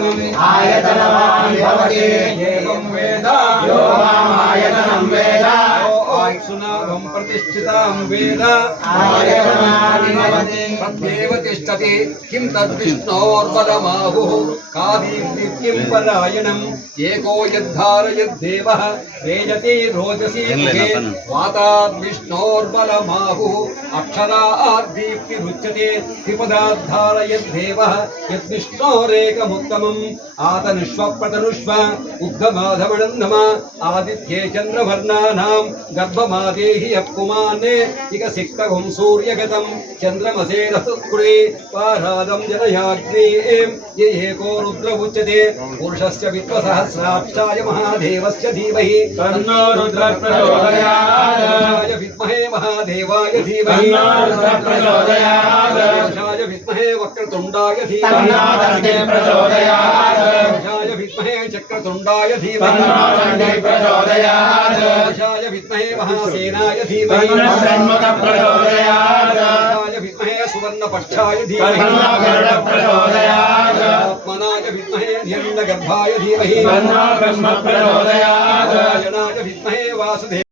आयतनवान् भवति एवं वेद यो मामायतनं वेद आयुष्नाभं प्रतिष्ठितां वेद आयतनानि भवति तद्देव तिष्ठति किं तद्विष्णोर्परमाहुः कादीप्तिं परायणम् एको यद्धारयद्देवः तेजति रोचसी मुखे वाताद्विष्णोर्बलमाहुः अक्षराद्दीप्तिरुच्यते त्रिपदाद्धारयद्देवः यद्विष्णोरेकमुत्तमम् आतनुष्व प्रतनुष्व उग्धमाधमनं नम आदित्ये चन्द्रवर्णानां गर्भमादेहि यत्कुमान्ने इक सिक्तगुं सूर्यगतं चन्द्रमसे रसुत्कुरे पारादं जनयाग्नेयं ये एको रुद्र उच्यते पुरुषस्य विश्वसहस्राक्षाय महादेवस्य धीमहि तन्नो रुद्रः प्रचोदयात् विद्महे महादेवाय धीमहि तन्नो रुद्रः प्रचोदयात् विद्महे वक्रतुण्डाय धीमहि तन्नो तन्नो प्रचोदयात् विद्महे चक्रतुण्डाय धीमहि तन्नो तन्नो प्रचोदयात् विद्महे महासेनाय धीमहि तन्नो प्रचोदयात् विद्महे सुवर्णपक्षाय धीमहि तन्नो गरुडः प्रचोदयात् आत्मनाय विद्महे हिरण्यगर्भाय धीमहि तन्नो ब्रह्म प्रचोदयात् विद्महे वासुदेव